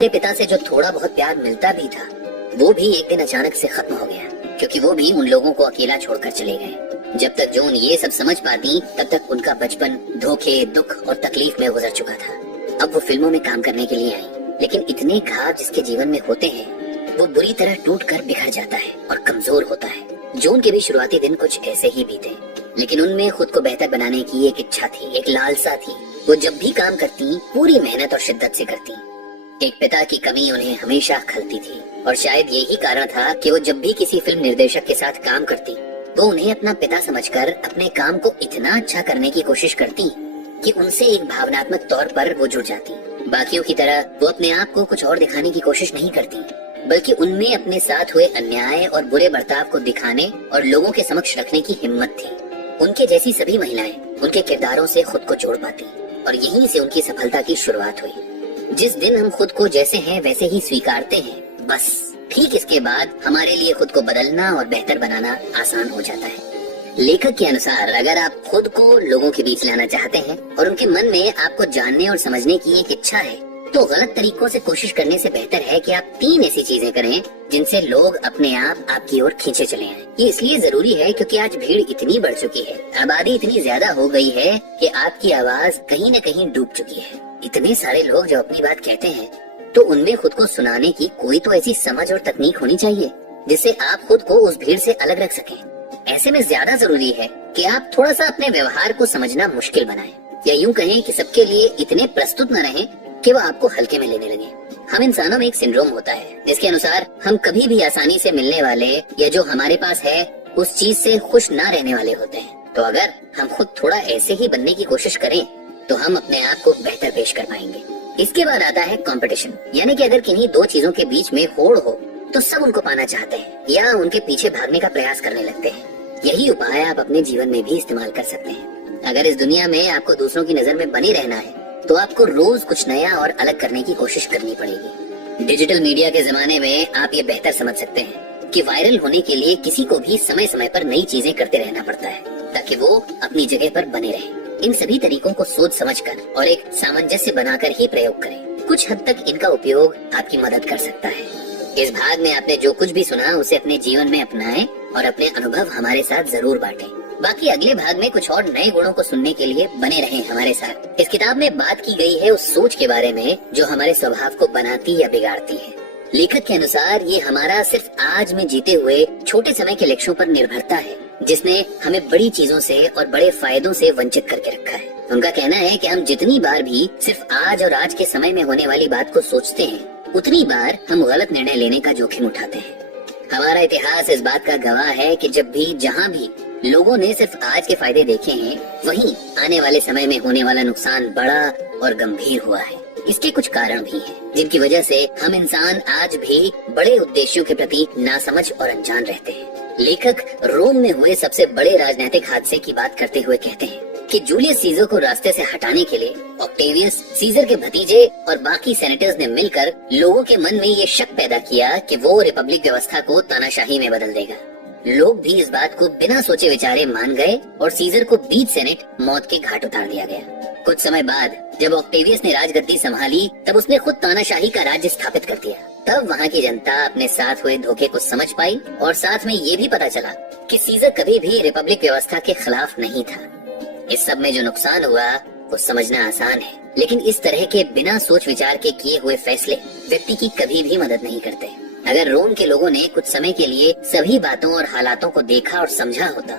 मेरे पिता से जो थोड़ा बहुत प्यार मिलता भी था वो भी एक दिन अचानक से खत्म हो गया, क्योंकि वो भी उन लोगों को अकेला छोड़कर चले गए। जब तक जून ये सब समझ पाती तब तक उनका बचपन धोखे, दुख और तकलीफ में गुजर चुका था। अब वो फिल्मों में काम करने के लिए आई, लेकिन इतने घाव जिसके जीवन में होते हैं वो बुरी तरह टूट कर बिखर जाता है और कमजोर होता है। जून के भी शुरुआती दिन कुछ ऐसे ही बीते, लेकिन उनमें खुद को बेहतर बनाने की एक इच्छा थी, एक लालसा थी। वो जब भी काम करती पूरी मेहनत और शिद्दत से करती। एक पिता की कमी उन्हें हमेशा खलती थी और शायद यही कारण था कि वो जब भी किसी फिल्म निर्देशक के साथ काम करती तो उन्हें अपना पिता समझकर अपने काम को इतना अच्छा करने की कोशिश करती कि उनसे एक भावनात्मक तौर पर वो जुड़ जाती। बाकियों की तरह वो अपने आप को कुछ और दिखाने की कोशिश नहीं करती, बल्कि उनमें अपने साथ हुए अन्याय और बुरे बर्ताव को दिखाने और लोगों के समक्ष रखने की हिम्मत थी। उनके जैसी सभी महिलाएं उनके किरदारों से खुद को जोड़ पाती और यहीं से उनकी सफलता की शुरुआत हुई। जिस दिन हम खुद को जैसे हैं वैसे ही स्वीकारते हैं, बस ठीक इसके बाद हमारे लिए खुद को बदलना और बेहतर बनाना आसान हो जाता है। लेखक के अनुसार अगर आप खुद को लोगों के बीच लाना चाहते हैं और उनके मन में आपको जानने और समझने की एक इच्छा है, तो गलत तरीकों से कोशिश करने से बेहतर है कि आप 3 ऐसी चीजें करें जिनसे लोग अपने आप आपकी ओर खींचे चले आए। ये इसलिए जरूरी है क्योंकि आज भीड़ इतनी बढ़ चुकी है, आबादी इतनी ज्यादा हो गई है कि आपकी आवाज कहीं न कहीं डूब चुकी है। इतने सारे लोग जो अपनी बात कहते हैं, तो उनमें खुद को सुनाने की कोई तो ऐसी समझ और तकनीक होनी चाहिए जिससे आप खुद को उस भीड़ से अलग रख सकें। ऐसे में ज्यादा जरूरी है कि आप थोड़ा सा अपने व्यवहार को समझना मुश्किल बनाएं, या यूं कहें कि सबके लिए इतने प्रस्तुत न रहें कि वो आपको हल्के में लेने लगे। हम इंसानों में एक सिंड्रोम होता है जिसके अनुसार हम कभी भी आसानी से मिलने वाले या जो हमारे पास है उस चीज से खुश ना रहने वाले होते हैं। तो अगर हम खुद थोड़ा ऐसे ही बनने की कोशिश करें तो हम अपने आप को बेहतर पेश कर पाएंगे। इसके बाद आता है कंपटीशन, यानी कि अगर किन्हीं 2 चीजों के बीच में होड़ हो तो सब उनको पाना चाहते हैं या उनके पीछे भागने का प्रयास करने लगते हैं। यही उपाय आप अपने जीवन में भी इस्तेमाल कर सकते हैं। अगर इस दुनिया में आपको दूसरों की नजर में बने रहना है तो आपको रोज कुछ नया और अलग करने की कोशिश करनी पड़ेगी। डिजिटल मीडिया के जमाने में आप ये बेहतर समझ सकते हैं कि वायरल होने के लिए किसी को भी समय समय पर नई चीजें करते रहना पड़ता है ताकि वो अपनी जगह पर बने रहे। इन सभी तरीकों को सोच समझकर और एक सामंजस्य बनाकर ही प्रयोग करें। कुछ हद तक इनका उपयोग आपकी मदद कर सकता है। इस भाग में आपने जो कुछ भी सुना उसे अपने जीवन में अपनाएं और अपने अनुभव हमारे साथ जरूर बांटें। बाकी अगले भाग में कुछ और नए गुणों को सुनने के लिए बने रहें हमारे साथ। इस किताब में बात की गई है उस सोच के बारे में जो हमारे स्वभाव को बनाती या बिगाड़ती है। लेखक के अनुसार ये हमारा सिर्फ आज में जीते हुए छोटे समय के लक्ष्यों पर निर्भरता है जिसने हमें बड़ी चीजों से और बड़े फायदों से वंचित करके रखा है। उनका कहना है कि हम जितनी बार भी सिर्फ आज और आज के समय में होने वाली बात को सोचते हैं उतनी बार हम गलत निर्णय लेने का जोखिम उठाते हैं। हमारा इतिहास इस बात का गवाह है कि जब भी जहाँ भी लोगों ने सिर्फ आज के फायदे देखे हैं वहीं आने वाले समय में होने वाला नुकसान बड़ा और गंभीर हुआ है। इसके कुछ कारण भी हैं जिनकी वजह से हम इंसान आज भी बड़े उद्देश्यों के प्रति नासमझ और अनजान रहते हैं। लेखक रोम में हुए सबसे बड़े राजनीतिक हादसे की बात करते हुए कहते हैं कि जूलियस सीजर को रास्ते से हटाने के लिए ऑक्टेवियस, सीजर के भतीजे और बाकी सेनेटर्स ने मिलकर लोगों के मन में ये शक पैदा किया कि वो रिपब्लिक व्यवस्था को तानाशाही में बदल देगा। लोग भी इस बात को बिना सोचे विचारे मान गए और सीजर को बीच सेनेट मौत के घाट उतार दिया गया। कुछ समय बाद जब ऑक्टेवियस ने राजगद्दी संभाली तब उसने खुद तानाशाही का राज्य स्थापित कर दिया। तब वहाँ की जनता अपने साथ हुए धोखे को समझ पाई और साथ में ये भी पता चला कि सीजर कभी भी रिपब्लिक व्यवस्था के खिलाफ नहीं था। इस सब में जो नुकसान हुआ वो समझना आसान है, लेकिन इस तरह के बिना सोच विचार के किए हुए फैसले व्यक्ति की कभी भी मदद नहीं करते। अगर रोम के लोगों ने कुछ समय के लिए सभी बातों और हालातों को देखा और समझा होता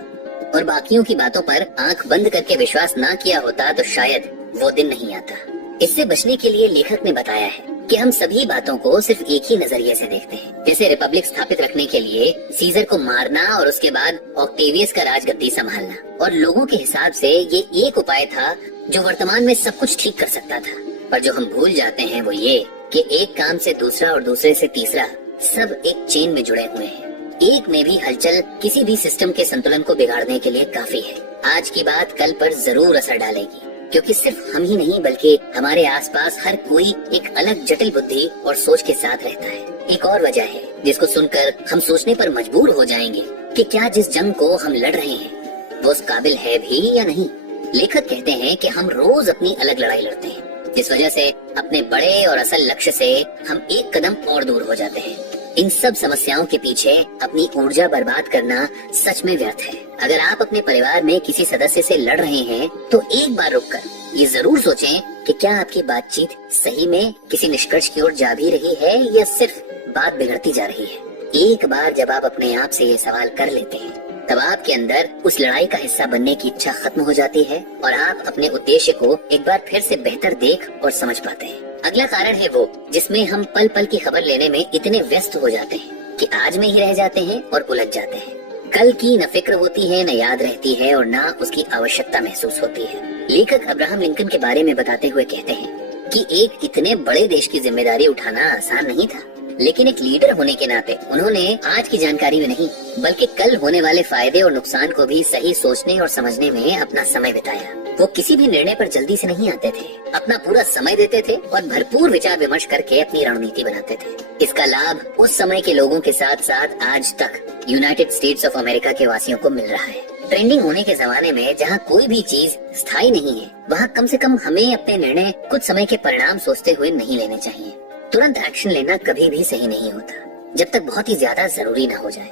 और बाकियों की बातों पर आंख बंद करके विश्वास ना किया होता तो शायद वो दिन नहीं आता। इससे बचने के लिए लेखक ने बताया है कि हम सभी बातों को सिर्फ एक ही नजरिए से देखते हैं। जैसे रिपब्लिक स्थापित रखने के लिए सीजर को मारना और उसके बाद ऑक्टेवियस का राजगद्दी संभालना, और लोगों के हिसाब से ये एक उपाय था जो वर्तमान में सब कुछ ठीक कर सकता था। पर जो हम भूल जाते हैं वो ये कि एक काम से दूसरा और दूसरे से तीसरा सब एक चेन में जुड़े हुए हैं। एक में भी हलचल किसी भी सिस्टम के संतुलन को बिगाड़ने के लिए काफी है। आज की बात कल पर जरूर असर डालेगी, क्योंकि सिर्फ हम ही नहीं बल्कि हमारे आसपास हर कोई एक अलग जटिल बुद्धि और सोच के साथ रहता है। एक और वजह है जिसको सुनकर हम सोचने पर मजबूर हो जाएंगे कि क्या जिस जंग को हम लड़ रहे हैं वो उस काबिल है भी या नहीं। लेखक कहते हैं कि हम रोज अपनी अलग लड़ाई लड़ते हैं जिस वजह से अपने बड़े और असल लक्ष्य से हम एक कदम और दूर हो जाते हैं। इन सब समस्याओं के पीछे अपनी ऊर्जा बर्बाद करना सच में व्यर्थ है। अगर आप अपने परिवार में किसी सदस्य से लड़ रहे हैं तो एक बार रुककर ये जरूर सोचें कि क्या आपकी बातचीत सही में किसी निष्कर्ष की ओर जा भी रही है या सिर्फ बात बिगड़ती जा रही है। एक बार जब आप अपने आप से ये सवाल कर लेते हैं तब आपके अंदर उस लड़ाई का हिस्सा बनने की इच्छा खत्म हो जाती है और आप अपने उद्देश्य को एक बार फिर से बेहतर देख और समझ पाते हैं। अगला कारण है वो जिसमें हम पल पल की खबर लेने में इतने व्यस्त हो जाते हैं कि आज में ही रह जाते हैं और उलझ जाते हैं। कल की न फिक्र होती है, न याद रहती है और न उसकी आवश्यकता महसूस होती है। लेखक अब्राहम लिंकन के बारे में बताते हुए कहते हैं कि एक इतने बड़े देश की जिम्मेदारी उठाना आसान नहीं था, लेकिन एक लीडर होने के नाते उन्होंने आज की जानकारी में नहीं बल्कि कल होने वाले फायदे और नुकसान को भी सही सोचने और समझने में अपना समय बिताया। वो किसी भी निर्णय पर जल्दी से नहीं आते थे, अपना पूरा समय देते थे और भरपूर विचार विमर्श करके अपनी रणनीति बनाते थे। इसका लाभ उस समय के लोगों के साथ साथ आज तक यूनाइटेड स्टेट्स ऑफ अमेरिका के वासियों को मिल रहा है। ट्रेंडिंग होने के जमाने में जहाँ कोई भी चीज स्थायी नहीं है, वहाँ कम से कम हमें अपने निर्णय कुछ समय के परिणाम सोचते हुए नहीं लेने चाहिए। तुरंत एक्शन लेना कभी भी सही नहीं होता जब तक बहुत ही ज्यादा जरूरी न हो जाए।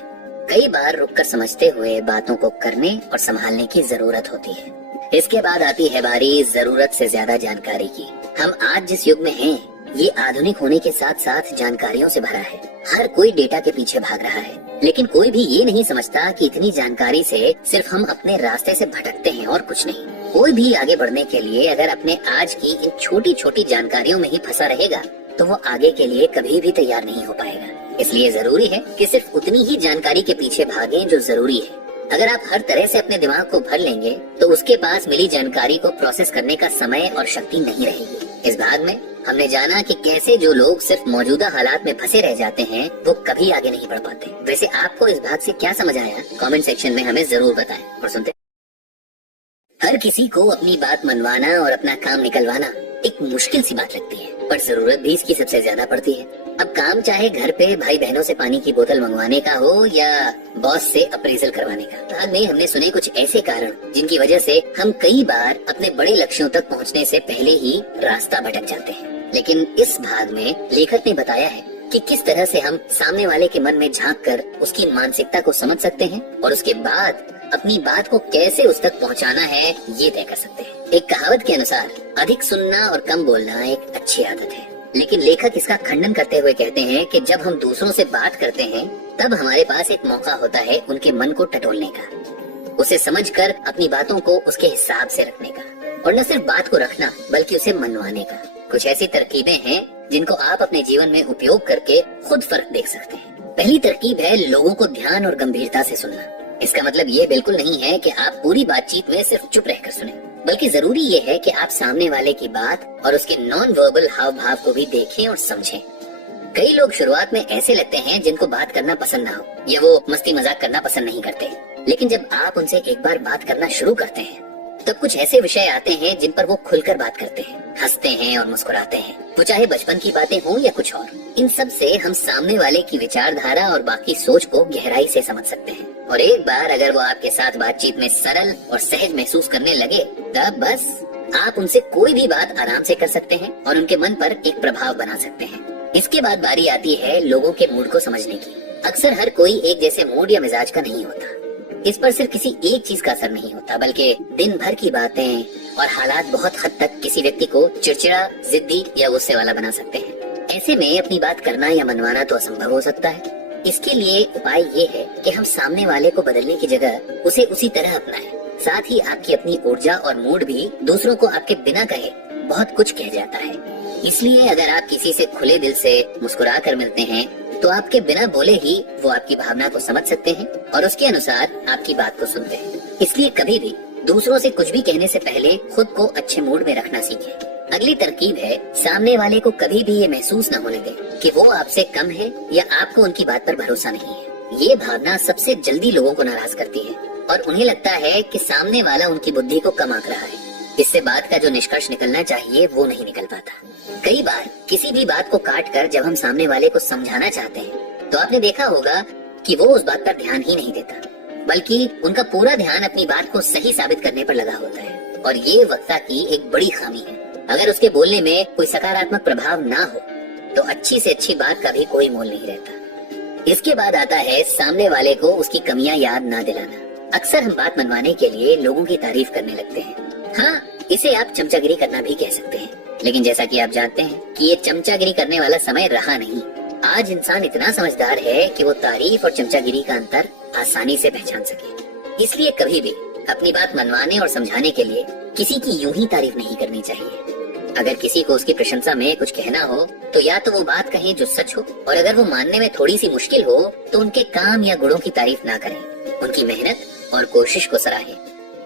कई बार रुककर समझते हुए बातों को करने और संभालने की जरूरत होती है। इसके बाद आती है बारी जरूरत से ज्यादा जानकारी की। हम आज जिस युग में हैं, ये आधुनिक होने के साथ साथ जानकारियों से भरा है। हर कोई डेटा के पीछे भाग रहा है, लेकिन कोई भी ये नहीं समझता कि इतनी जानकारी से सिर्फ हम अपने रास्ते से भटकते हैं और कुछ नहीं। कोई भी आगे बढ़ने के लिए अगर अपने आज की इन छोटी छोटी जानकारियों में ही फंसा रहेगा तो वो आगे के लिए कभी भी तैयार नहीं हो पाएगा। इसलिए जरूरी है कि सिर्फ उतनी ही जानकारी के पीछे भागें जो जरूरी है। अगर आप हर तरह से अपने दिमाग को भर लेंगे तो उसके पास मिली जानकारी को प्रोसेस करने का समय और शक्ति नहीं रहेगी। इस भाग में हमने जाना कि कैसे जो लोग सिर्फ मौजूदा हालात में फंसे रह जाते हैं वो कभी आगे नहीं बढ़ पाते। वैसे आपको इस भाग से क्या समझ आया, कमेंट सेक्शन में हमें जरूर बताएं। और सुनते, हर किसी को अपनी बात मनवाना और अपना काम निकलवाना एक मुश्किल सी बात लगती है, पर जरूरत भी इसकी सबसे ज्यादा पड़ती है। अब काम चाहे घर पे भाई बहनों से पानी की बोतल मंगवाने का हो या बॉस से अप्रेजल करवाने का। बाद में हमने सुने कुछ ऐसे कारण जिनकी वजह से हम कई बार अपने बड़े लक्ष्यों तक पहुंचने से पहले ही रास्ता भटक जाते हैं। लेकिन इस भाग में लेखक ने बताया है कि किस तरह से हम सामने वाले के मन में झांक कर उसकी मानसिकता को समझ सकते हैं और उसके बाद अपनी बात को कैसे उस तक पहुंचाना है ये तय कर सकते हैं। एक कहावत के अनुसार अधिक सुनना और कम बोलना एक अच्छी आदत है, लेकिन लेखक इसका खंडन करते हुए कहते हैं कि जब हम दूसरों से बात करते हैं तब हमारे पास एक मौका होता है उनके मन को टटोलने का, उसे समझकर अपनी बातों को उसके हिसाब से रखने का, और न सिर्फ बात को रखना बल्कि उसे मनवाने का। कुछ ऐसी तरकीबें हैं जिनको आप अपने जीवन में उपयोग करके खुद फर्क देख सकते हैं। पहली तरकीब है लोगों को ध्यान और गंभीरता से सुनना। इसका मतलब ये बिल्कुल नहीं है कि आप पूरी बातचीत में सिर्फ चुप रहकर सुने, बल्कि जरूरी ये है कि आप सामने वाले की बात और उसके नॉन वर्बल हाव भाव को भी देखें और समझें। कई लोग शुरुआत में ऐसे लगते हैं जिनको बात करना पसंद ना हो या वो मस्ती मजाक करना पसंद नहीं करते, लेकिन जब आप उनसे एक बार बात करना शुरू करते हैं तब कुछ ऐसे विषय आते हैं जिन पर वो खुलकर बात करते हैं, हंसते हैं और मुस्कुराते हैं। वो चाहे बचपन की बातें हों या कुछ और, इन सब से हम सामने वाले की विचारधारा और बाकी सोच को गहराई से समझ सकते हैं। और एक बार अगर वो आपके साथ बातचीत में सरल और सहज महसूस करने लगे तब बस आप उनसे कोई भी बात आराम से कर सकते हैं और उनके मन पर एक प्रभाव बना सकते हैं। इसके बाद बारी आती है लोगों के मूड को समझने की। अक्सर हर कोई एक जैसे मूड या मिजाज का नहीं होता। इस पर सिर्फ किसी एक चीज का असर नहीं होता, बल्कि दिन भर की बातें और हालात बहुत हद तक किसी व्यक्ति को चिड़चिड़ा, जिद्दी या गुस्से वाला बना सकते हैं। ऐसे में अपनी बात करना या मनवाना तो असंभव हो सकता है। इसके लिए उपाय ये है कि हम सामने वाले को बदलने की जगह उसे उसी तरह अपनाएं। साथ ही आपकी अपनी ऊर्जा और मूड भी दूसरों को आपके बिना कहे बहुत कुछ कह जाता है। इसलिए अगर आप किसी से खुले दिल से मुस्कुरा कर मिलते हैं तो आपके बिना बोले ही वो आपकी भावना को समझ सकते हैं और उसके अनुसार आपकी बात को सुनते हैं। इसलिए कभी भी दूसरों से कुछ भी कहने से पहले खुद को अच्छे मूड में रखना सीखें। अगली तरकीब है सामने वाले को कभी भी ये महसूस न होने दें कि वो आपसे कम है या आपको उनकी बात पर भरोसा नहीं है। ये भावना सबसे जल्दी लोगों को नाराज करती है और उन्हें लगता है कि सामने वाला उनकी बुद्धि को कम आंक रहा है। इससे बात का जो निष्कर्ष निकलना चाहिए वो नहीं निकल पाता। कई बार किसी भी बात को काट कर जब हम सामने वाले को समझाना चाहते हैं तो आपने देखा होगा कि वो उस बात पर ध्यान ही नहीं देता, बल्कि उनका पूरा ध्यान अपनी बात को सही साबित करने पर लगा होता है। और ये वक्ता की एक बड़ी खामी है। अगर उसके बोलने में कोई सकारात्मक प्रभाव ना हो तो अच्छी से अच्छी बात का भी कोई मोल नहीं रहता। इसके बाद आता है सामने वाले को उसकी कमियां याद ना दिलाना। अक्सर हम बात मनवाने के लिए लोगों की तारीफ करने लगते हैं। हाँ, इसे आप चमचागिरी करना भी कह सकते हैं, लेकिन जैसा कि आप जानते हैं कि ये चमचागिरी करने वाला समय रहा नहीं। आज इंसान इतना समझदार है कि वो तारीफ और चमचागिरी का अंतर आसानी से पहचान सके। इसलिए कभी भी अपनी बात मनवाने और समझाने के लिए किसी की यूं ही तारीफ नहीं करनी चाहिए। अगर किसी को उसकी प्रशंसा में कुछ कहना हो तो या तो वो बात कहें जो सच हो, और अगर वो मानने में थोड़ी सी मुश्किल हो तो उनके काम या गुणों की तारीफ ना करें, उनकी मेहनत और कोशिश को सराहें।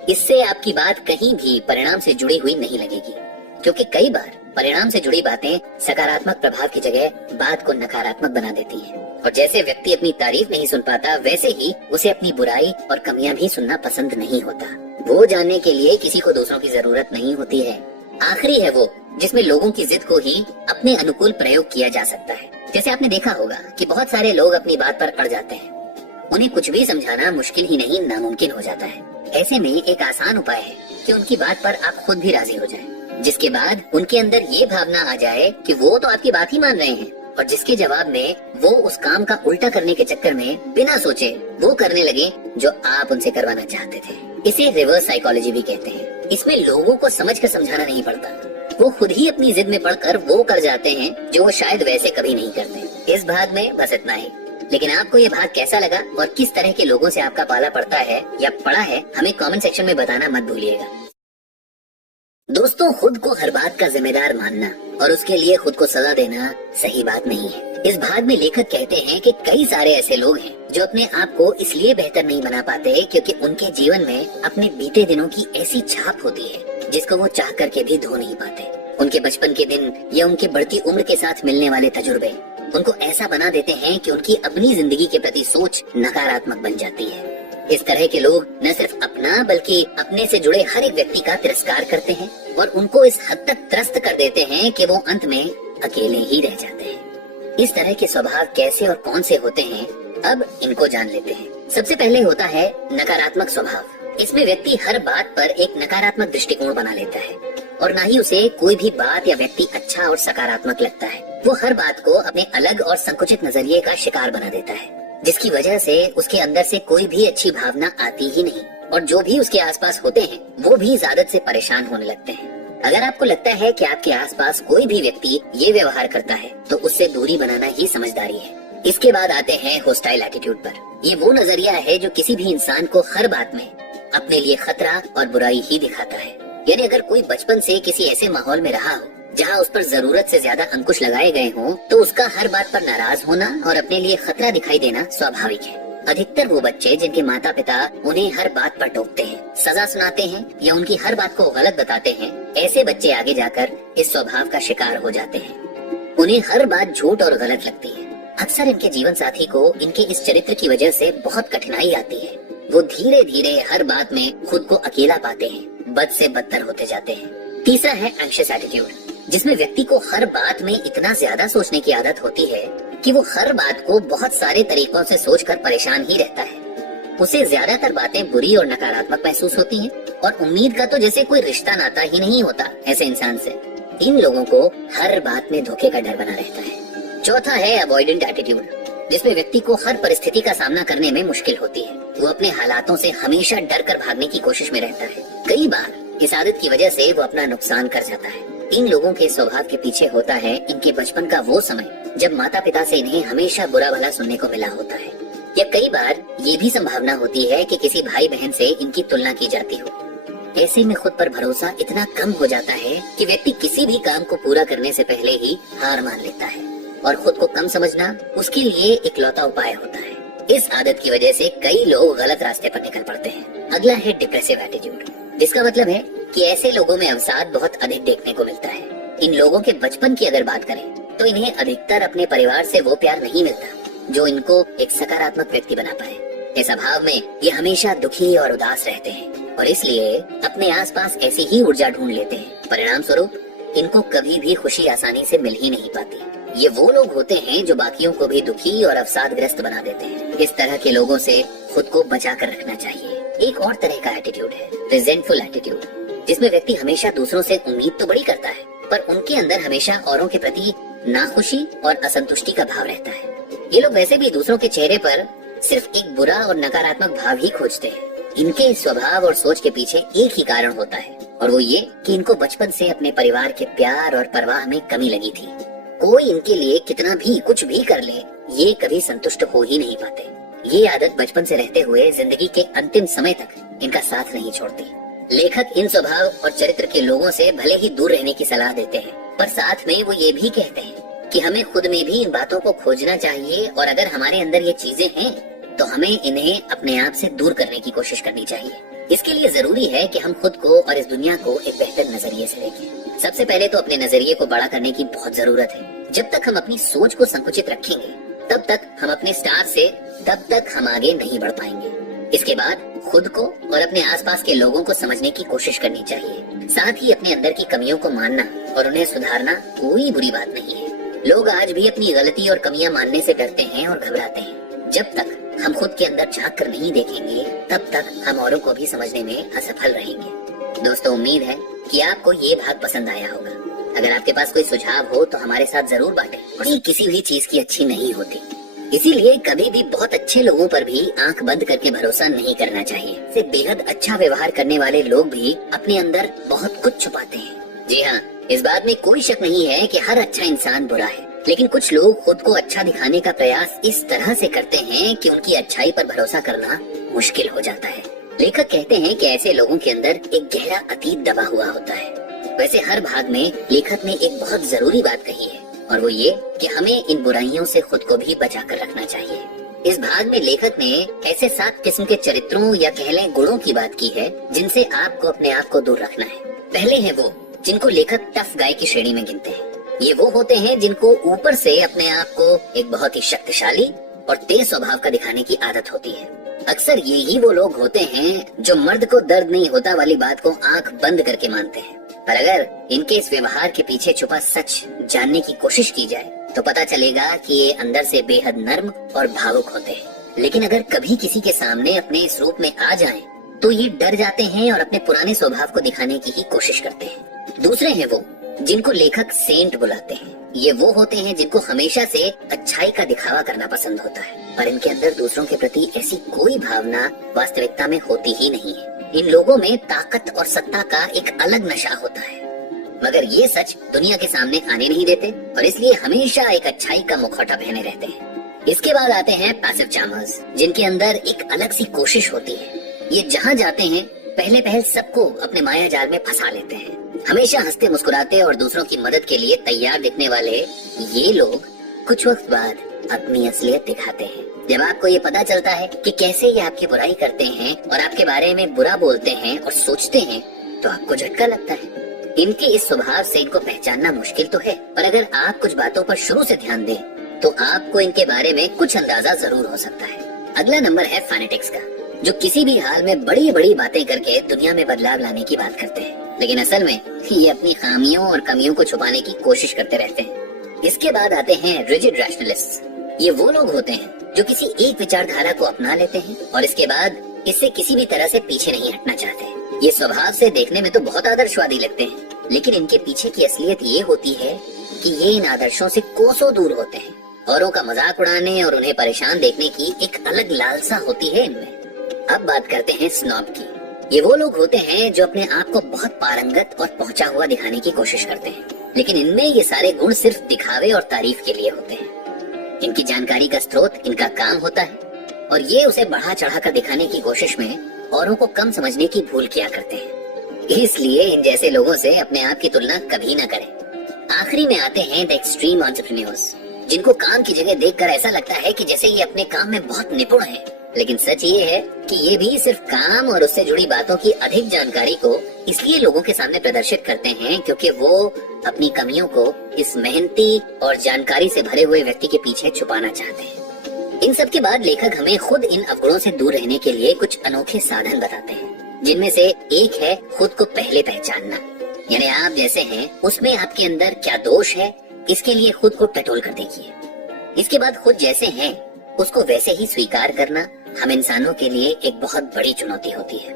इससे आपकी बात कहीं भी परिणाम से जुड़ी हुई नहीं लगेगी, क्योंकि कई बार परिणाम से जुड़ी बातें सकारात्मक प्रभाव की जगह बात को नकारात्मक बना देती हैं। और जैसे व्यक्ति अपनी तारीफ नहीं सुन पाता, वैसे ही उसे अपनी बुराई और कमियां भी सुनना पसंद नहीं होता। वो जानने के लिए किसी को दूसरों की जरूरत नहीं होती है। आखिरी है वो जिसमें लोगों की जिद को ही अपने अनुकूल प्रयोग किया जा सकता है। जैसे आपने देखा होगा कि बहुत सारे लोग अपनी बात पर अड़ जाते हैं, उन्हें कुछ भी समझाना मुश्किल ही नहीं नामुमकिन हो जाता है। ऐसे में एक आसान उपाय है कि उनकी बात पर आप खुद भी राजी हो जाएं, जिसके बाद उनके अंदर ये भावना आ जाए कि वो तो आपकी बात ही मान रहे हैं, और जिसके जवाब में वो उस काम का उल्टा करने के चक्कर में बिना सोचे वो करने लगे जो आप उनसे करवाना चाहते थे। इसे रिवर्स साइकोलॉजी भी कहते हैं। इसमें लोगों को समझ कर समझाना नहीं पड़ता, वो खुद ही अपनी जिद में पड़कर वो कर जाते हैं जो वो शायद वैसे कभी नहीं करते। इस भाग में बस इतना ही। लेकिन आपको ये भाग कैसा लगा और किस तरह के लोगों से आपका पाला पड़ता है या पड़ा है, हमें कमेंट सेक्शन में बताना मत भूलिएगा। दोस्तों, खुद को हर बात का जिम्मेदार मानना और उसके लिए खुद को सजा देना सही बात नहीं है। इस भाग में लेखक कहते हैं कि कई सारे ऐसे लोग हैं जो अपने आप को इसलिए बेहतर नहीं बना पाते क्योंकि उनके जीवन में अपने बीते दिनों की ऐसी छाप होती है जिसको वो चाह करके भी धो नहीं पाते। उनके बचपन के दिन या उनकी बढ़ती उम्र के साथ मिलने वाले तजुर्बे उनको ऐसा बना देते हैं कि उनकी अपनी जिंदगी के प्रति सोच नकारात्मक बन जाती है। इस तरह के लोग न सिर्फ अपना बल्कि अपने से जुड़े हर एक व्यक्ति का तिरस्कार करते हैं और उनको इस हद तक त्रस्त कर देते हैं कि वो अंत में अकेले ही रह जाते हैं। इस तरह के स्वभाव कैसे और कौन से होते हैं, अब इनको जान लेते हैं। सबसे पहले होता है नकारात्मक स्वभाव। इसमें व्यक्ति हर बात पर एक नकारात्मक दृष्टिकोण बना लेता है और न ही उसे कोई भी बात या व्यक्ति अच्छा और सकारात्मक लगता है। वो हर बात को अपने अलग और संकुचित नजरिए का शिकार बना देता है, जिसकी वजह से उसके अंदर से कोई भी अच्छी भावना आती ही नहीं, और जो भी उसके आसपास होते हैं वो भी ज़्यादत से परेशान होने लगते हैं। अगर आपको लगता है कि आपके आसपास कोई भी व्यक्ति ये व्यवहार करता है तो उससे दूरी बनाना ही समझदारी है। इसके बाद आते हैं होस्टाइल एटीट्यूड पर। ये वो नजरिया है जो किसी भी इंसान को हर बात में अपने लिए खतरा और बुराई ही दिखाता है। यानी अगर कोई बचपन से किसी ऐसे माहौल में रहा हो जहाँ उस पर जरूरत से ज्यादा अंकुश लगाए गए हों, तो उसका हर बात पर नाराज होना और अपने लिए खतरा दिखाई देना स्वाभाविक है। अधिकतर वो बच्चे जिनके माता पिता उन्हें हर बात पर टोकते हैं, सजा सुनाते हैं या उनकी हर बात को गलत बताते हैं, ऐसे बच्चे आगे जाकर इस स्वभाव का शिकार हो जाते हैं। उन्हें हर बात झूठ और गलत लगती है। अक्सर इनके जीवन साथी को इनके इस चरित्र की वजह से बहुत कठिनाई आती है। वो धीरे धीरे हर बात में खुद को अकेला पाते हैं, बद से बदतर होते जाते हैं। तीसरा है एंग्शियस एटीट्यूड, जिसमें व्यक्ति को हर बात में इतना ज्यादा सोचने की आदत होती है कि वो हर बात को बहुत सारे तरीकों से सोचकर परेशान ही रहता है। उसे ज्यादातर बातें बुरी और नकारात्मक महसूस होती हैं और उम्मीद का तो जैसे कोई रिश्ता नाता ही नहीं होता ऐसे इंसान से। इन लोगों को हर बात में धोखे का डर बना रहता है। चौथा है अवॉइडेंट एटीट्यूड, जिसमें व्यक्ति को हर परिस्थिति का सामना करने में मुश्किल होती है। वो अपने हालातों से हमेशा डर कर भागने की कोशिश में रहता है। कई बार इस आदत की वजह से वो अपना नुकसान कर जाता है। इन लोगों के स्वभाव के पीछे होता है इनके बचपन का वो समय जब माता पिता से इन्हें हमेशा बुरा भला सुनने को मिला होता है, या कई बार ये भी संभावना होती है कि किसी भाई बहन से इनकी तुलना की जाती हो। ऐसे में खुद पर भरोसा इतना कम हो जाता है कि व्यक्ति किसी भी काम को पूरा करने से पहले ही हार मान लेता है और खुद को कम समझना उसके लिए इकलौता उपाय होता है। इस आदत की वजह से कई लोग गलत रास्ते पर निकल पड़ते हैं। अगला है डिप्रेसिव एटीट्यूड, जिसका मतलब है कि ऐसे लोगों में अवसाद बहुत अधिक देखने को मिलता है। इन लोगों के बचपन की अगर बात करें तो इन्हें अधिकतर अपने परिवार से वो प्यार नहीं मिलता जो इनको एक सकारात्मक व्यक्ति बना पाए। इस अभाव में ये हमेशा दुखी और उदास रहते हैं और इसलिए अपने आसपास ऐसी ही ऊर्जा ढूंढ लेते हैं। परिणाम स्वरूप इनको कभी भी खुशी आसानी से मिल ही नहीं पाती। ये वो लोग होते हैं जो बाकियों को भी दुखी और अवसादग्रस्त बना देते हैं। इस तरह के लोगों से खुद को बचा कर रखना चाहिए। एक और तरह का एटीट्यूड है रिजेंटफुल एटीट्यूड, जिसमें व्यक्ति हमेशा दूसरों से उम्मीद तो बड़ी करता है पर उनके अंदर हमेशा औरों के प्रति नाखुशी और असंतुष्टि का भाव रहता है। ये लोग वैसे भी दूसरों के चेहरे पर सिर्फ एक बुरा और नकारात्मक भाव ही खोजते हैं। इनके इस स्वभाव और सोच के पीछे एक ही कारण होता है, और वो ये कि इनको बचपन से अपने परिवार के प्यार और परवाह में कमी लगी थी। कोई इनके लिए कितना भी कुछ भी कर ले, ये कभी संतुष्ट हो ही नहीं पाते। ये आदत बचपन से रहते हुए जिंदगी के अंतिम समय तक इनका साथ नहीं छोड़ती। लेखक इन स्वभाव और चरित्र के लोगों से भले ही दूर रहने की सलाह देते हैं, पर साथ में वो ये भी कहते हैं कि हमें खुद में भी इन बातों को खोजना चाहिए, और अगर हमारे अंदर ये चीजें हैं तो हमें इन्हें अपने आप से दूर करने की कोशिश करनी चाहिए। इसके लिए जरूरी है कि हम खुद को और इस दुनिया को एक बेहतर नजरिए से देखें। सबसे पहले तो अपने नजरिए को बड़ा करने की बहुत जरूरत है। जब तक हम अपनी सोच को संकुचित रखेंगे, तब तक हम अपने स्टार से तब तक हम आगे नहीं बढ़ पाएंगे। इसके बाद खुद को और अपने आसपास के लोगों को समझने की कोशिश करनी चाहिए। साथ ही अपने अंदर की कमियों को मानना और उन्हें सुधारना कोई बुरी बात नहीं है। लोग आज भी अपनी गलती और कमियां मानने से डरते हैं और घबराते हैं। जब तक हम खुद के अंदर झांक कर नहीं देखेंगे, तब तक हम औरों को भी समझने में असफल रहेंगे। दोस्तों, उम्मीद है कि आपको ये भाग पसंद आया होगा। अगर आपके पास कोई सुझाव हो तो हमारे साथ जरूर बांटें। और ये किसी भी चीज की अच्छी नहीं होती, इसीलिए कभी भी बहुत अच्छे लोगों पर भी आंख बंद करके भरोसा नहीं करना चाहिए। से बेहद अच्छा व्यवहार करने वाले लोग भी अपने अंदर बहुत कुछ छुपाते हैं। जी हाँ, इस बात में कोई शक नहीं है कि हर अच्छा इंसान बुरा है, लेकिन कुछ लोग खुद को अच्छा दिखाने का प्रयास इस तरह से करते हैं कि उनकी अच्छाई पर भरोसा करना मुश्किल हो जाता है। लेखक कहते हैं कि ऐसे लोगों के अंदर एक गहरा अतीत दबा हुआ होता है। वैसे हर भाग में लेखक ने एक बहुत जरूरी बात कही है, और वो ये कि हमें इन बुराइयों से खुद को भी बचा कर रखना चाहिए। इस भाग में लेखक ने ऐसे 7 किस्म के चरित्रों या कह लें गुणों की बात की है, जिनसे आपको अपने आप को दूर रखना है। पहले है वो जिनको लेखक टफ गाय की श्रेणी में गिनते हैं। ये वो होते हैं जिनको ऊपर से अपने आप को एक बहुत ही शक्तिशाली और तेज स्वभाव का दिखाने की आदत होती है। अक्सर ये ही वो लोग होते हैं जो मर्द को दर्द नहीं होता वाली बात को आंख बंद करके मानते हैं। पर अगर इनके इस व्यवहार के पीछे छुपा सच जानने की कोशिश की जाए तो पता चलेगा कि ये अंदर से बेहद नर्म और भावुक होते हैं। लेकिन अगर कभी किसी के सामने अपने इस रूप में आ जाएं, तो ये डर जाते हैं और अपने पुराने स्वभाव को दिखाने की ही कोशिश करते हैं। दूसरे हैं वो जिनको लेखक सेंट बुलाते हैं। ये वो होते हैं जिनको हमेशा से अच्छाई का दिखावा करना पसंद होता है, पर इनके अंदर दूसरों के प्रति ऐसी कोई भावना वास्तविकता में होती ही नहीं है। इन लोगों में ताकत और सत्ता का एक अलग नशा होता है, मगर ये सच दुनिया के सामने आने नहीं देते और इसलिए हमेशा एक अच्छाई का मुखौटा पहने रहते हैं। इसके बाद आते हैं पैसिव चार्मर्स, जिनके अंदर एक अलग सी कोशिश होती है। ये जहाँ जाते हैं पहले सबको अपने माया जाल में फंसा लेते हैं। हमेशा हंसते मुस्कुराते और दूसरों की मदद के लिए तैयार दिखने वाले ये लोग कुछ वक्त बाद अपनी असलियत दिखाते हैं। जब आपको ये पता चलता है कि कैसे ये आपकी बुराई करते हैं और आपके बारे में बुरा बोलते हैं और सोचते हैं, तो आपको झटका लगता है। इनके इस स्वभाव से इनको पहचानना मुश्किल तो है, पर अगर आप कुछ बातों पर शुरू से ध्यान दें तो आपको इनके बारे में कुछ अंदाजा जरूर हो सकता है। अगला नंबर है फैनेटिक्स का, जो किसी भी हाल में बड़ी बड़ी बातें करके दुनिया में बदलाव लाने की बात करते हैं, लेकिन असल में ये अपनी खामियों और कमियों को छुपाने की कोशिश करते रहते हैं। इसके बाद आते हैं रिजिड रैशनलिस्ट। ये वो लोग होते हैं जो किसी एक विचारधारा को अपना लेते हैं और इसके बाद इससे किसी भी तरह से पीछे नहीं हटना चाहते। ये स्वभाव से देखने में तो बहुत आदर्शवादी लगते हैं, लेकिन इनके पीछे की असलियत ये होती है कि ये इन आदर्शों से कोसों दूर होते हैं। औरों का मजाक उड़ाने और उन्हें परेशान देखने की एक अलग लालसा होती है इनमें। अब बात करते हैं स्नॉब की। ये वो लोग होते हैं जो अपने आप को बहुत पारंगत और पहुंचा हुआ दिखाने की कोशिश करते हैं, लेकिन इनमें ये सारे गुण सिर्फ दिखावे और तारीफ के लिए होते हैं। इनकी जानकारी का स्रोत इनका काम होता है और ये उसे बढ़ा चढ़ा कर दिखाने की कोशिश में औरों को कम समझने की भूल किया करते हैं। इसलिए इन जैसे लोगों से अपने आप की तुलना कभी न करें। आखिरी में आते हैं द एक्सट्रीम एंटरप्रेन्योर्स, जिनको काम की जगह देखकर ऐसा लगता है कि जैसे ये अपने काम में बहुत निपुण हैं। लेकिन सच ये है कि ये भी सिर्फ काम और उससे जुड़ी बातों की अधिक जानकारी को इसलिए लोगों के सामने प्रदर्शित करते हैं क्योंकि वो अपनी कमियों को इस मेहनती और जानकारी से भरे हुए व्यक्ति के पीछे छुपाना चाहते हैं। इन सब के बाद लेखक हमें खुद इन अवगुणों से दूर रहने के लिए कुछ अनोखे साधन बताते हैं, जिनमें से एक है खुद को पहले पहचानना। यानी आप जैसे हैं उसमें आपके अंदर क्या दोष है, इसके लिए खुद को टटोल कर देखिए। इसके बाद खुद जैसे हैं उसको वैसे ही स्वीकार करना हम इंसानों के लिए एक बहुत बड़ी चुनौती होती है।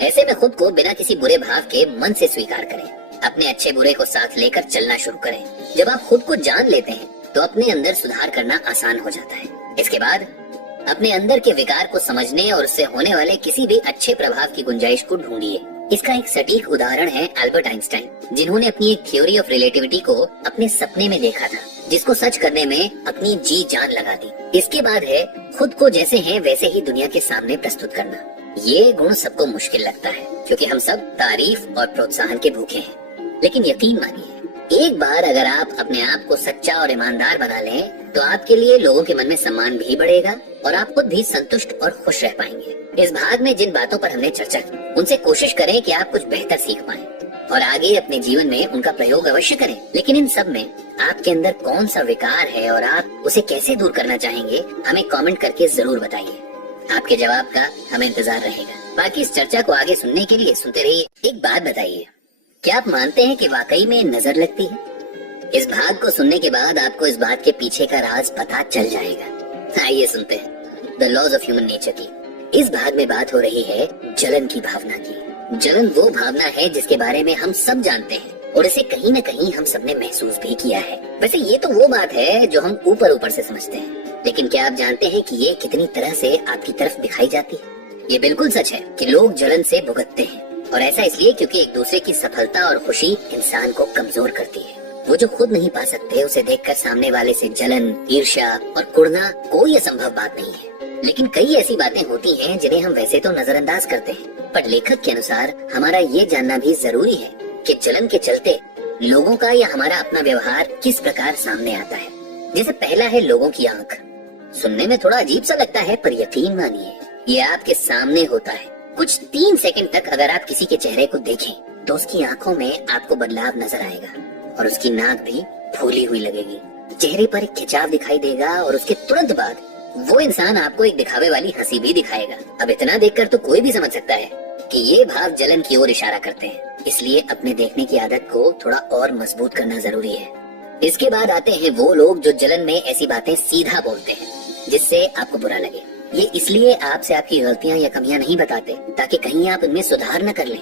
ऐसे में खुद को बिना किसी बुरे भाव के मन से स्वीकार करें। अपने अच्छे बुरे को साथ लेकर चलना शुरू करें। जब आप खुद को जान लेते हैं तो अपने अंदर सुधार करना आसान हो जाता है। इसके बाद अपने अंदर के विकार को समझने और उससे होने वाले किसी भी अच्छे प्रभाव की गुंजाइश को ढूंढिए। इसका एक सटीक उदाहरण है अल्बर्ट आइंस्टाइन, जिन्होंने अपनी एक थ्योरी ऑफ रिलेटिविटी को अपने सपने में देखा था, जिसको सच करने में अपनी जी जान लगा दी। इसके बाद है खुद को जैसे हैं वैसे ही दुनिया के सामने प्रस्तुत करना। ये गुण सबको मुश्किल लगता है क्योंकि हम सब तारीफ और प्रोत्साहन के भूखे हैं, लेकिन यकीन मानिए एक बार अगर आप अपने आप को सच्चा और ईमानदार बना लें तो आपके लिए लोगों के मन में सम्मान भी बढ़ेगा और आप खुद भी संतुष्ट और खुश रह पाएंगे। इस भाग में जिन बातों पर हमने चर्चा की उनसे कोशिश करें कि आप कुछ बेहतर सीख पाएं और आगे अपने जीवन में उनका प्रयोग अवश्य करें। लेकिन इन सब में आपके अंदर कौन सा विकार है और आप उसे कैसे दूर करना चाहेंगे, हमें कमेंट करके जरूर बताइए। आपके जवाब का हमें इंतजार रहेगा। बाकी इस चर्चा को आगे सुनने के लिए सुनते रहिए। एक बात बताइए, क्या आप मानते हैं कि वाकई में नजर लगती है? इस भाग को सुनने के बाद आपको इस बात के पीछे का राज पता चल जाएगा। आइए सुनते हैं the laws of human nature की। इस भाग में बात हो रही है जलन की भावना की। जलन वो भावना है जिसके बारे में हम सब जानते हैं और इसे कहीं न कहीं हम सबने महसूस भी किया है। वैसे ये तो वो बात है जो हम ऊपर ऊपर से समझते हैं, लेकिन क्या आप जानते हैं कि ये कितनी तरह से आपकी तरफ दिखाई जाती है? ये बिल्कुल सच है कि लोग जलन से भुगतते हैं, और ऐसा इसलिए क्योंकि एक दूसरे की सफलता और खुशी इंसान को कमजोर करती है। वो जो खुद नहीं पा सकते उसे देखकर सामने वाले से जलन, ईर्ष्या और कुढ़ना कोई असंभव बात नहीं है। लेकिन कई ऐसी बातें होती हैं जिन्हें हम वैसे तो नजरअंदाज करते हैं, पर लेखक के अनुसार हमारा ये जानना भी जरूरी है कि जलन के चलते लोगों का या हमारा अपना व्यवहार किस प्रकार सामने आता है। जैसे पहला है लोगों की आंख। सुनने में थोड़ा अजीब सा लगता है, पर यकीन मानिए ये आपके सामने होता है। कुछ 3 सेकंड तक अगर आप किसी के चेहरे को देखें तो उसकी आंखों में आपको बदलाव नजर आएगा और उसकी नाक भी फूली हुई लगेगी। चेहरे पर एक खिंचाव दिखाई देगा और उसके तुरंत बाद वो इंसान आपको एक दिखावे वाली हंसी भी दिखाएगा। अब इतना देखकर तो कोई भी समझ सकता है कि ये भाव जलन की ओर इशारा करते हैं। इसलिए अपने देखने की आदत को थोड़ा और मजबूत करना जरूरी है। इसके बाद आते हैं वो लोग जो जलन में ऐसी बातें सीधा बोलते हैं जिससे आपको बुरा लगे। ये इसलिए आपसे आपकी गलतियां या कमियां नहीं बताते ताकि कहीं आप इनमें सुधार न कर लें,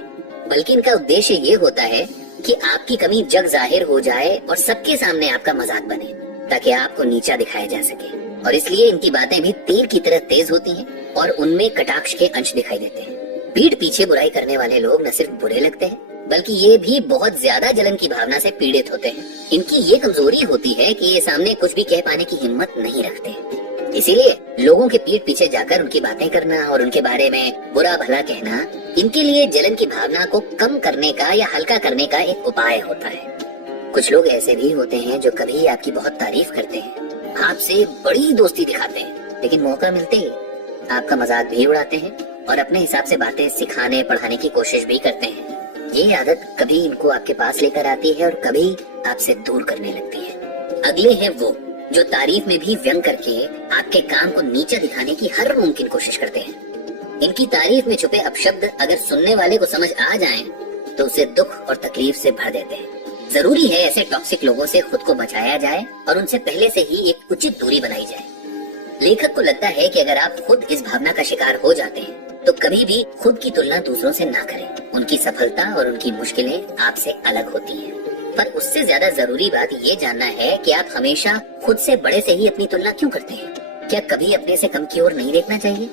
बल्कि इनका उद्देश्य ये होता है कि आपकी कमी जग जाहिर हो जाए और सबके सामने आपका मजाक बने ताकि आपको नीचा दिखाया जा सके। और इसलिए इनकी बातें भी तीर की तरह तेज होती हैं और उनमें कटाक्ष के अंश दिखाई देते हैं। पीठ पीछे बुराई करने वाले लोग न सिर्फ बुरे लगते हैं बल्कि ये भी बहुत ज्यादा जलन की भावना से पीड़ित होते हैं। इनकी ये कमजोरी होती है कि ये सामने कुछ भी कह पाने की हिम्मत नहीं रखते। इसीलिए लोगों के पीठ पीछे जाकर उनकी बातें करना और उनके बारे में बुरा भला कहना इनके लिए जलन की भावना को कम करने का या हल्का करने का एक उपाय होता है। कुछ लोग ऐसे भी होते हैं जो कभी आपकी बहुत तारीफ करते हैं, आपसे बड़ी दोस्ती दिखाते हैं, लेकिन मौका मिलते ही आपका मजाक भी उड़ाते हैं और अपने हिसाब से बातें सिखाने पढ़ाने की कोशिश भी करते हैं। ये आदत कभी इनको आपके पास लेकर आती है और कभी आपसे दूर करने लगती है। अगले हैं वो जो तारीफ में भी व्यंग करके आपके काम को नीचा दिखाने की हर मुमकिन कोशिश करते हैं। इनकी तारीफ में छुपे अपशब्द अगर सुनने वाले को समझ आ जाएं, तो उसे दुख और तकलीफ से भर देते हैं। जरूरी है ऐसे टॉक्सिक लोगों से खुद को बचाया जाए और उनसे पहले से ही एक उचित दूरी बनाई जाए। लेखक को लगता है कि अगर आप खुद इस भावना का शिकार हो जाते हैं तो कभी भी खुद की तुलना दूसरों से ना करें। उनकी सफलता और उनकी मुश्किलें आपसे अलग होती हैं, पर उससे ज्यादा जरूरी बात ये जानना है कि आप हमेशा खुद से बड़े से ही अपनी तुलना क्यों करते हैं? क्या कभी अपने से कम की ओर नहीं देखना चाहिए?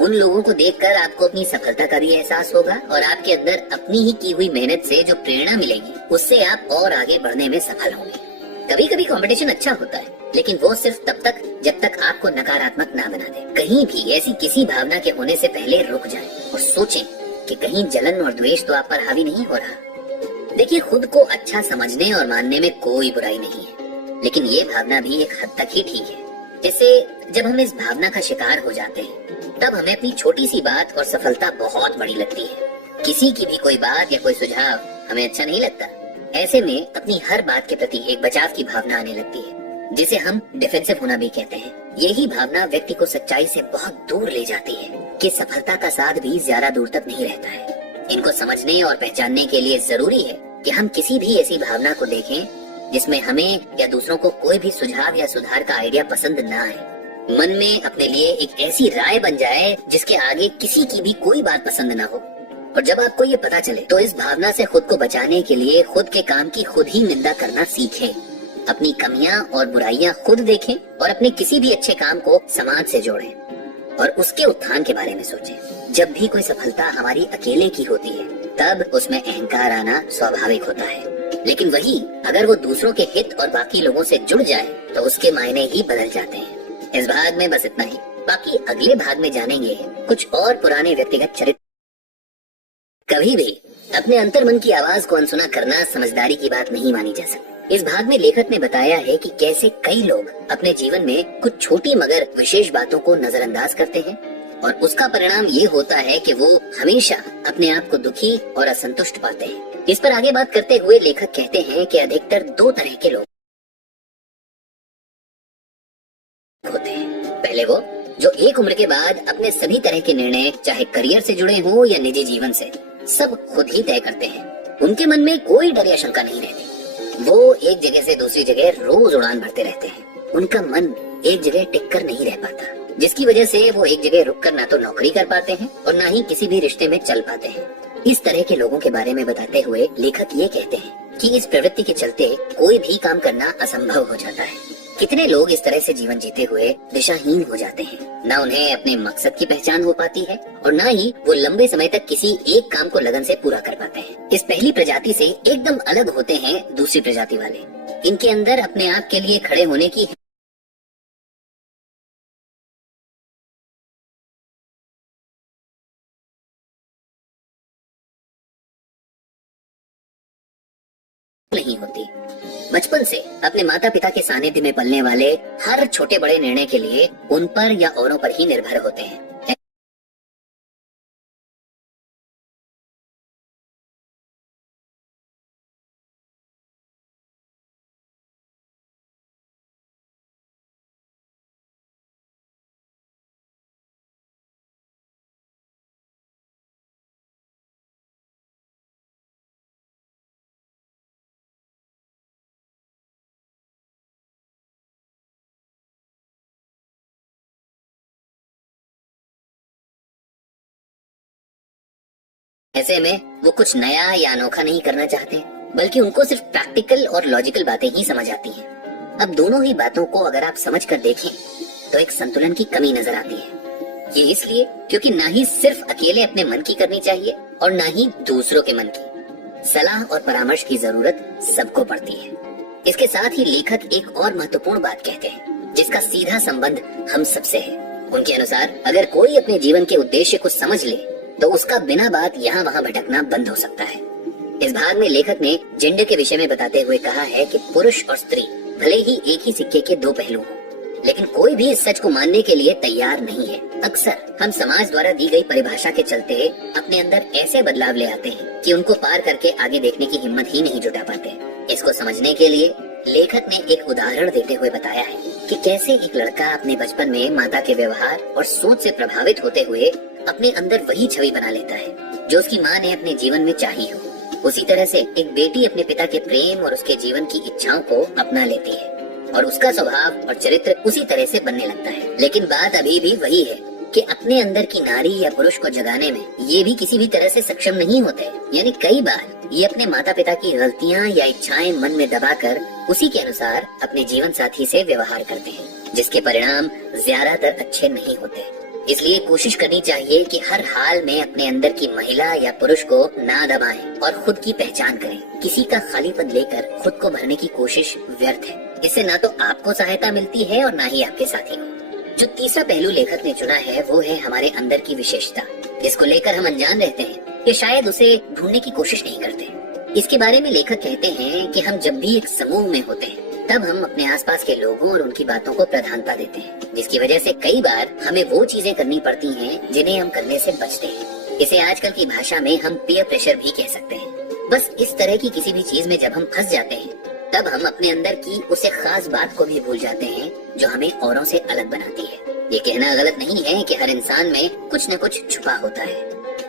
उन लोगों को देखकर आपको अपनी सफलता का भी एहसास होगा और आपके अंदर अपनी ही की हुई मेहनत से जो प्रेरणा मिलेगी उससे आप और आगे बढ़ने में सफल होंगे। कभी कभी कंपटीशन अच्छा होता है, लेकिन वो सिर्फ तब तक जब तक आपको नकारात्मक ना बना दे। कहीं भी ऐसी किसी भावना के होने से पहले रुक जाएं और सोचें कि कहीं जलन और द्वेष तो आप पर हावी नहीं हो रहा। देखिए, खुद को अच्छा समझने और मानने में कोई बुराई नहीं है, लेकिन ये भावना भी एक हद तक ही ठीक है। जैसे जब हम इस भावना का शिकार हो जाते हैं तब हमें अपनी छोटी सी बात और सफलता बहुत बड़ी लगती है। किसी की भी कोई बात या कोई सुझाव हमें अच्छा नहीं लगता। ऐसे में अपनी हर बात के प्रति एक बचाव की भावना आने लगती है, जिसे हम डिफेंसिव होना भी कहते हैं। यही भावना व्यक्ति को सच्चाई से बहुत दूर ले जाती है कि सफलता का साथ भी ज्यादा दूर तक नहीं रहता है। इनको समझने और पहचानने के लिए जरूरी है कि हम किसी भी ऐसी भावना को देखें जिसमें हमें या दूसरों को कोई भी सुझाव या सुधार का आइडिया पसंद ना आए। मन में अपने लिए एक ऐसी राय बन जाए जिसके आगे किसी की भी कोई बात पसंद ना हो। और जब आपको ये पता चले तो इस भावना से खुद को बचाने के लिए खुद के काम की खुद ही निंदा करना सीखें। अपनी कमियां और बुराइयां खुद देखें और अपने किसी भी अच्छे काम को समाज से जोड़ें और उसके उत्थान के बारे में सोचें। जब भी कोई सफलता हमारी अकेले की होती है तब उसमें अहंकार आना स्वाभाविक होता है, लेकिन वही अगर वो दूसरों के हित और बाकी लोगों से जुड़ जाए तो उसके मायने ही बदल जाते हैं। इस भाग में बस इतना ही, बाकी अगले भाग में जानेंगे कुछ और पुराने व्यक्तिगत चरित्र। कभी भी अपने अंतर्मन की आवाज को अनसुना करना समझदारी की बात नहीं मानी जा सकती। इस भाग में लेखक ने बताया है कि कैसे कई लोग अपने जीवन में कुछ छोटी मगर विशेष बातों को नजरअंदाज करते हैं और उसका परिणाम ये होता है कि वो हमेशा अपने आप को दुखी और असंतुष्ट पाते हैं। इस पर आगे बात करते हुए लेखक कहते हैं कि अधिकतर दो तरह के लोग होते हैं। पहले वो जो एक उम्र के बाद अपने सभी तरह के निर्णय, चाहे करियर से जुड़े हों या निजी जीवन से, सब खुद ही तय करते हैं। उनके मन में कोई डर या शंका नहीं रहती। वो एक जगह से दूसरी जगह रोज उड़ान भरते रहते हैं। उनका मन एक जगह टिक कर नहीं रह पाता, जिसकी वजह से वो एक जगह रुक कर ना तो नौकरी कर पाते हैं और ना ही किसी भी रिश्ते में चल पाते हैं। इस तरह के लोगों के बारे में बताते हुए लेखक ये कहते हैं कि इस प्रवृत्ति के चलते कोई भी काम करना असंभव हो जाता है। कितने लोग इस तरह से जीवन जीते हुए दिशाहीन हो जाते हैं। ना उन्हें अपने मकसद की पहचान हो पाती है और ना ही वो लंबे समय तक किसी एक काम को लगन से पूरा कर पाते हैं। इस पहली प्रजाति से एकदम अलग होते हैं दूसरी प्रजाति वाले। इनके अंदर अपने आप के लिए खड़े होने की नहीं होती। बचपन से अपने माता पिता के सानिध्य में पलने वाले हर छोटे बड़े निर्णय के लिए उन पर या औरों पर ही निर्भर होते हैं। ऐसे में वो कुछ नया या अनोखा नहीं करना चाहते, बल्कि उनको सिर्फ प्रैक्टिकल और लॉजिकल बातें ही समझ आती हैं। अब दोनों ही बातों को अगर आप समझ कर देखें तो एक संतुलन की कमी नजर आती है। ये इसलिए क्योंकि ना ही सिर्फ अकेले अपने मन की करनी चाहिए और ना ही दूसरों के मन की। सलाह और परामर्श की जरूरत सबको पड़ती है। इसके साथ ही लेखक एक और महत्वपूर्ण बात कहते हैं जिसका सीधा संबंध हम सबसे है। उनके अनुसार अगर कोई अपने जीवन के उद्देश्य को समझ ले तो उसका बिना बात यहाँ वहाँ भटकना बंद हो सकता है। इस भाग में लेखक ने जेंडर के विषय में बताते हुए कहा है कि पुरुष और स्त्री भले ही एक ही सिक्के के दो पहलू हों, लेकिन कोई भी इस सच को मानने के लिए तैयार नहीं है। अक्सर हम समाज द्वारा दी गई परिभाषा के चलते अपने अंदर ऐसे बदलाव ले आते हैं कि उनको पार करके आगे देखने की हिम्मत ही नहीं जुटा पाते। इसको समझने के लिए लेखक ने एक उदाहरण देते हुए बताया है कि कैसे एक लड़का अपने बचपन में माता के व्यवहार और सोच से प्रभावित होते हुए अपने अंदर वही छवि बना लेता है जो उसकी माँ ने अपने जीवन में चाही हो। उसी तरह से एक बेटी अपने पिता के प्रेम और उसके जीवन की इच्छाओं को अपना लेती है और उसका स्वभाव और चरित्र उसी तरह से बनने लगता है। लेकिन बात अभी भी वही है कि अपने अंदर की नारी या पुरुष को जगाने में ये भी किसी भी तरह से सक्षम नहीं होते। यानी कई बार ये अपने माता पिता की गलतियाँ या इच्छाएं मन में दबाकर उसी के अनुसार अपने जीवन साथी से व्यवहार करते हैं, जिसके परिणाम ज्यादातर अच्छे नहीं होते। इसलिए कोशिश करनी चाहिए कि हर हाल में अपने अंदर की महिला या पुरुष को ना दबाएं और खुद की पहचान करें। किसी का खालीपन लेकर खुद को भरने की कोशिश व्यर्थ है। इससे ना तो आपको सहायता मिलती है और ना ही आपके साथी को। जो तीसरा पहलू लेखक ने चुना है वो है हमारे अंदर की विशेषता, जिसको लेकर हम अनजान रहते हैं या शायद उसे ढूंढने की कोशिश नहीं करते। इसके बारे में लेखक कहते हैं कि हम जब भी एक समूह में होते हैं तब हम अपने आसपास के लोगों और उनकी बातों को प्रधानता देते हैं, जिसकी वजह से कई बार हमें वो चीजें करनी पड़ती हैं जिन्हें हम करने से बचते हैं। इसे आजकल की भाषा में हम पीयर प्रेशर भी कह सकते हैं। बस इस तरह की किसी भी चीज में जब हम फंस जाते हैं तब हम अपने अंदर की उसे खास बात को भी भूल जाते हैं जो हमें औरों से अलग बनाती है। ये कहना गलत नहीं है कि हर इंसान में कुछ न कुछ छुपा होता है,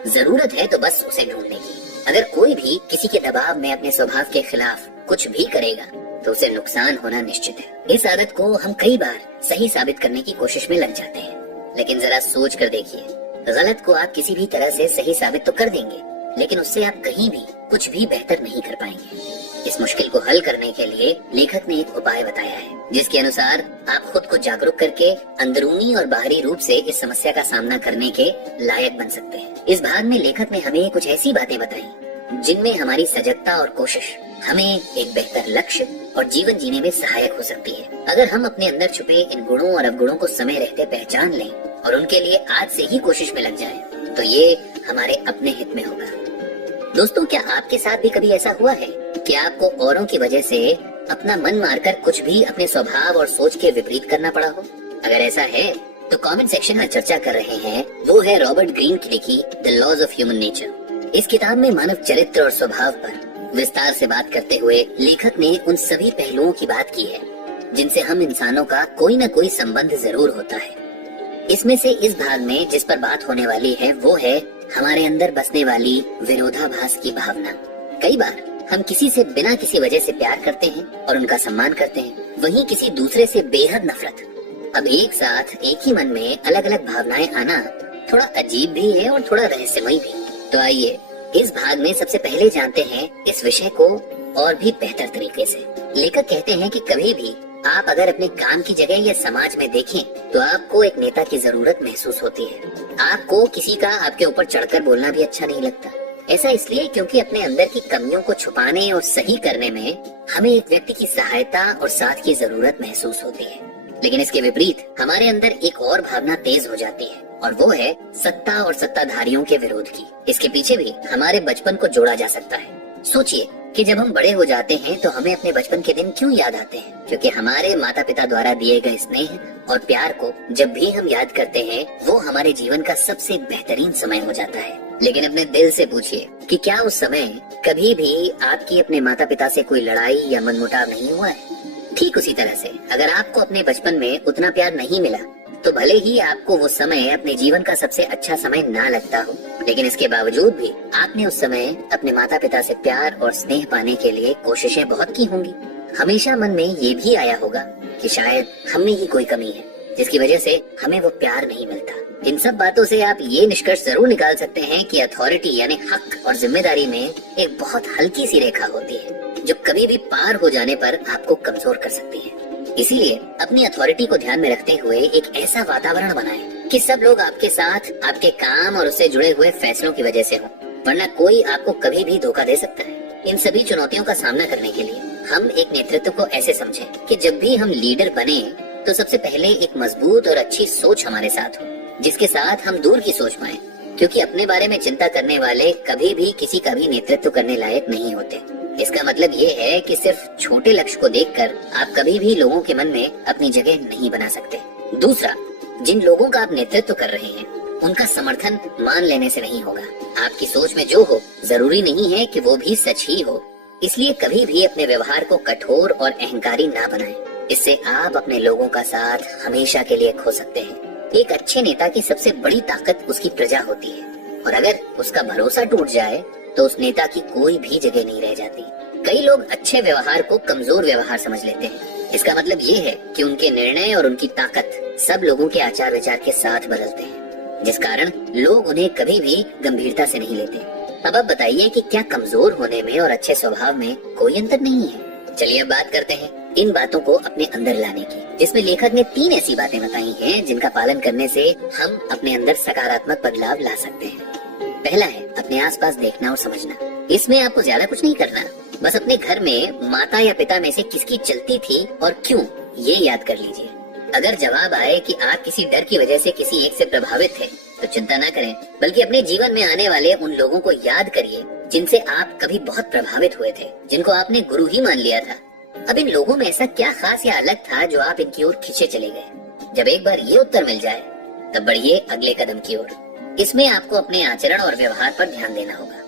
जरूरत है तो बस उसे ढूंढने की। अगर कोई भी किसी के दबाव में अपने स्वभाव के खिलाफ कुछ भी करेगा तो उसे नुकसान होना निश्चित है। इस आदत को हम कई बार सही साबित करने की कोशिश में लग जाते हैं, लेकिन जरा सोच कर देखिए, गलत को आप किसी भी तरह से सही साबित तो कर देंगे, लेकिन उससे आप कहीं भी कुछ भी बेहतर नहीं कर पाएंगे। इस मुश्किल को हल करने के लिए लेखक ने एक उपाय बताया है, जिसके अनुसार आप खुद को जागरूक करके अंदरूनी और बाहरी रूप से इस समस्या का सामना करने के लायक बन सकते हैं। इस भाग में लेखक ने हमें कुछ ऐसी बातें बताई जिनमें हमारी सजगता और कोशिश हमें एक बेहतर लक्ष्य और जीवन जीने में सहायक हो सकती है। अगर हम अपने अंदर छुपे इन गुणों और अवगुणों को समय रहते पहचान लें और उनके लिए आज से ही कोशिश में लग जाएं, तो ये हमारे अपने हित में होगा। दोस्तों, क्या आपके साथ भी कभी ऐसा हुआ है कि आपको औरों की वजह से अपना मन मारकर कुछ भी अपने स्वभाव और सोच के विपरीत करना पड़ा हो? अगर ऐसा है तो कमेंट सेक्शन में चर्चा कर रहे हैं। वो है रॉबर्ट ग्रीन की लिखी the laws of human nature. इस किताब में मानव चरित्र और स्वभाव पर विस्तार से बात करते हुए लेखक ने उन सभी पहलुओं की बात की है जिनसे हम इंसानों का कोई न कोई संबंध जरूर होता है। इसमें से इस भाग में जिस पर बात होने वाली है वो है हमारे अंदर बसने वाली विरोधाभास की भावना। कई बार हम किसी से बिना किसी वजह से प्यार करते हैं और उनका सम्मान करते हैं, वहीं किसी दूसरे से बेहद नफरत। अब एक साथ एक ही मन में अलग अलग भावनाएं आना थोड़ा अजीब भी है और थोड़ा रहस्यमय भी। तो आइए इस भाग में सबसे पहले जानते हैं इस विषय को और भी बेहतर तरीके से। लेखक कहते हैं कि कभी भी आप अगर अपने काम की जगह या समाज में देखें तो आपको एक नेता की जरूरत महसूस होती है। आपको किसी का आपके ऊपर चढ़कर बोलना भी अच्छा नहीं लगता। ऐसा इसलिए क्योंकि अपने अंदर की कमियों को छुपाने और सही करने में हमें एक व्यक्ति की सहायता और साथ की जरूरत महसूस होती है। लेकिन इसके विपरीत हमारे अंदर एक और भावना तेज हो जाती है और वो है सत्ता और सत्ताधारियों के विरोध की। इसके पीछे भी हमारे बचपन को जोड़ा जा सकता है। सोचिए कि जब हम बड़े हो जाते हैं तो हमें अपने बचपन के दिन क्यों याद आते हैं? क्योंकि हमारे माता पिता द्वारा दिए गए स्नेह और प्यार को जब भी हम याद करते हैं वो हमारे जीवन का सबसे बेहतरीन समय हो जाता है। लेकिन अपने दिल से पूछिए कि क्या उस समय कभी भी आपकी अपने माता पिता से कोई लड़ाई या मनमुटाव नहीं हुआ है? ठीक उसी तरह से अगर आपको अपने बचपन में उतना प्यार नहीं मिला तो भले ही आपको वो समय अपने जीवन का सबसे अच्छा समय ना लगता हो, लेकिन इसके बावजूद भी आपने उस समय अपने माता पिता से प्यार और स्नेह पाने के लिए कोशिशें बहुत की होंगी। हमेशा मन में ये भी आया होगा कि शायद हम में ही कोई कमी है जिसकी वजह से हमें वो प्यार नहीं मिलता। इन सब बातों से आप ये निष्कर्ष जरूर निकाल सकते हैं कि अथॉरिटी यानी हक और जिम्मेदारी में एक बहुत हल्की सी रेखा होती है जो कभी भी पार हो जाने पर आपको कमजोर कर सकती है। इसीलिए अपनी अथॉरिटी को ध्यान में रखते हुए एक ऐसा वातावरण बनाएं कि सब लोग आपके साथ आपके काम और उससे जुड़े हुए फैसलों की वजह से हो, वरना कोई आपको कभी भी धोखा दे सकता है। इन सभी चुनौतियों का सामना करने के लिए हम एक नेतृत्व को ऐसे समझें कि जब भी हम लीडर बने तो सबसे पहले एक मजबूत और अच्छी सोच हमारे साथ हो, जिसके साथ हम दूर की सोच पाएं। क्योंकि अपने बारे में चिंता करने वाले कभी भी किसी का भी नेतृत्व करने लायक नहीं होते। इसका मतलब ये है कि सिर्फ छोटे लक्ष्य को देखकर आप कभी भी लोगों के मन में अपनी जगह नहीं बना सकते। दूसरा, जिन लोगों का आप नेतृत्व कर रहे हैं उनका समर्थन मान लेने से नहीं होगा। आपकी सोच में जो हो जरूरी नहीं है कि वो भी सच ही हो। इसलिए कभी भी अपने व्यवहार को कठोर और अहंकारी ना बनाएं। इससे आप अपने लोगों का साथ हमेशा के लिए खो सकते हैं। एक अच्छे नेता की सबसे बड़ी ताकत उसकी प्रजा होती है और अगर उसका भरोसा टूट जाए तो उस नेता की कोई भी जगह नहीं रह जाती। कई लोग अच्छे व्यवहार को कमजोर व्यवहार समझ लेते हैं। इसका मतलब ये है कि उनके निर्णय और उनकी ताकत सब लोगों के आचार विचार के साथ बदलते हैं, जिस कारण लोग उन्हें कभी भी गंभीरता से नहीं लेते। अब आप बताइए कि क्या कमजोर होने में और अच्छे स्वभाव में कोई अंतर नहीं है? चलिए अब बात करते हैं इन बातों को अपने अंदर लाने की, जिसमें लेखक ने 3 ऐसी बातें बताई हैं जिनका पालन करने से हम अपने अंदर सकारात्मक बदलाव ला सकते हैं। पहला है अपने आसपास देखना और समझना। इसमें आपको ज्यादा कुछ नहीं करना, बस अपने घर में माता या पिता में से किसकी चलती थी और क्यों, ये याद कर लीजिए। अगर जवाब आए कि आप किसी डर की वजह से किसी एक से प्रभावित थे तो चिंता ना करें, बल्कि अपने जीवन में आने वाले उन लोगों को याद करिए जिनसे आप कभी बहुत प्रभावित हुए थे, जिनको आपने गुरु ही मान लिया था। अब इन लोगों में ऐसा क्या खास या अलग था जो आप इनकी ओर खींचे चले गए? जब एक बार ये उत्तर मिल जाए तब बढ़िए अगले कदम की ओर। इसमें आपको अपने आचरण और व्यवहार पर ध्यान देना होगा।